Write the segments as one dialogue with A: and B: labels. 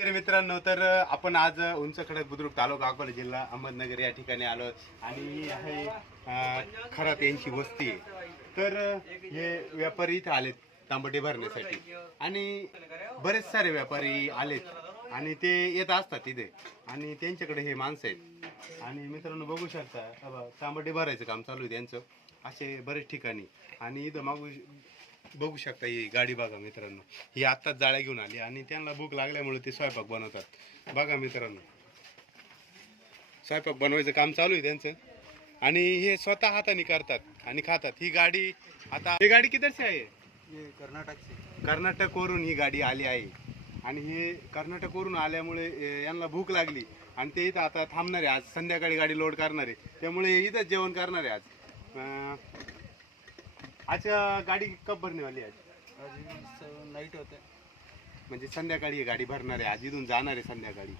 A: मित्रांनो तर आपण आज उंच खडक बुद्रुक तालुका अकोला जिल्हा अहमदनगर या ठिकाणी आलो आणि आहे खरात यांची वस्ती आहे. तर हे व्यापारी इथं आलेत तांबटे भरण्यासाठी. आणि बरेच सारे व्यापारी आलेत. आणि ते येत असतात तिथे आणि त्यांच्याकडे हे माणसं आहेत. आणि मित्रांनो बघू शकता तांबटे भरायचं काम चालू आहे त्यांचं. असे बरेच ठिकाणी. आणि इथं मागू बघू शकता ही गाडी बघा मित्रांनो. ही आत्ताच जाळ्या घेऊन आली आणि त्यांना भूक लागल्यामुळे ते स्वयंपाक बनवतात. बघा मित्रांनो. स्वयंपाक बनवायचं काम चालू आहे त्यांचं. आणि हे स्वतः हाताने करतात आणि खातात. ही गाडी आता ही गाडी किधरची आहे?
B: ये कर्नाटक से
A: कर्नाटकवरून ही गाडी आली आहे. आणि हे कर्नाटकवरून आल्यामुळे यांना भूक लागली. आणि ते इथं आता थांबणार. आहे आज संध्याकाळी गाडी लोड करणार. आहे त्यामुळे इथंच जेवण करणार आहे आज आज अ, गाडी कब भरने वाली आहे? आज
B: आज नाइट होते.
A: म्हणजे संध्याकाळी ही गाडी भरणार आहे. आज इथून जाणार आहे संध्याकाळी.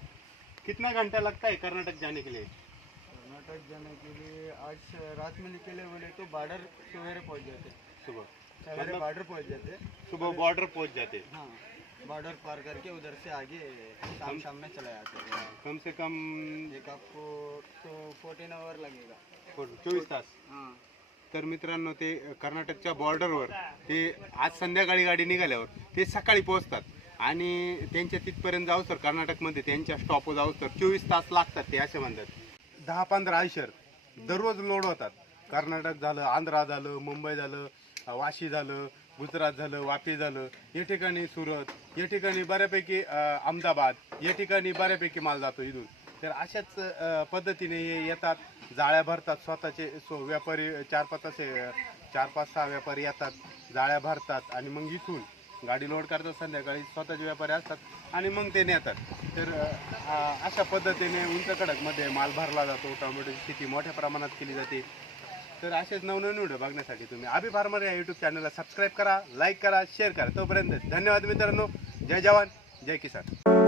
A: कितना घंटा लगता है कर्नाटक जाने के लिए?
B: कर्नाटक जाने के लिए आज रात में निकले बोले तो बॉर्डर सवेरे पहुँच जाते.
A: सुबह.
B: सवेरे
A: मतलब-
B: बॉर्डर पहुँच जाते.
A: सुबह बॉर्डर पहुँच जाते.
B: हाँ बॉर्डर पार करके उधर से आगे शाम शाम में चले जाते हैं।
A: कम से कम
B: एक आपको तो फोर्टीन आवर लगेगा।
A: चौबीस तास?
B: हाँ।
A: तर मित्रांनो ते कर्नाटकच्या बॉर्डरवर ते आज संध्याकाळी गाडी निघाल्यावर ते सकाळी पोहोचतात. आणि त्यांच्या तिथपर्यंत जाऊ सर कर्नाटकमध्ये त्यांच्या स्टॉपवर जाऊ सर. चोवीस तास लागतात ते असे म्हणतात. दहा पंधरा आयशर दररोज लोड होतात. कर्नाटक झालं आंध्रा झालं मुंबई झालं वाशी झालं गुजरात झालं वापी झालं. या ठिकाणी सुरत या ठिकाणी बऱ्यापैकी अहमदाबाद या ठिकाणी बऱ्यापैकी माल जातो इथून. तर अशाच पद्धतीने हे येतात जाळ्या भरतात स्वतःचे सो व्यापारी चार पाच असे चार पाच सहा व्यापारी येतात जाळ्या भरतात आणि मग इथून गाडी लोड करतात संध्याकाळी स्वतःचे व्यापारी असतात आणि मग ते नेतात. तर अशा पद्धतीने उंच कडकमध्ये माल भरला जातो टोमॅटोची शेती मोठ्या प्रमाणात केली जाते. तर असेच नवनवीन व्हिडिओ बघण्यासाठी तुम्ही आबी फार्मर या यूट्यूब चॅनलला सबस्क्राईब करा लाईक करा शेअर करा. तोपर्यंत धन्यवाद मित्रांनो. जय जवान जय किसान.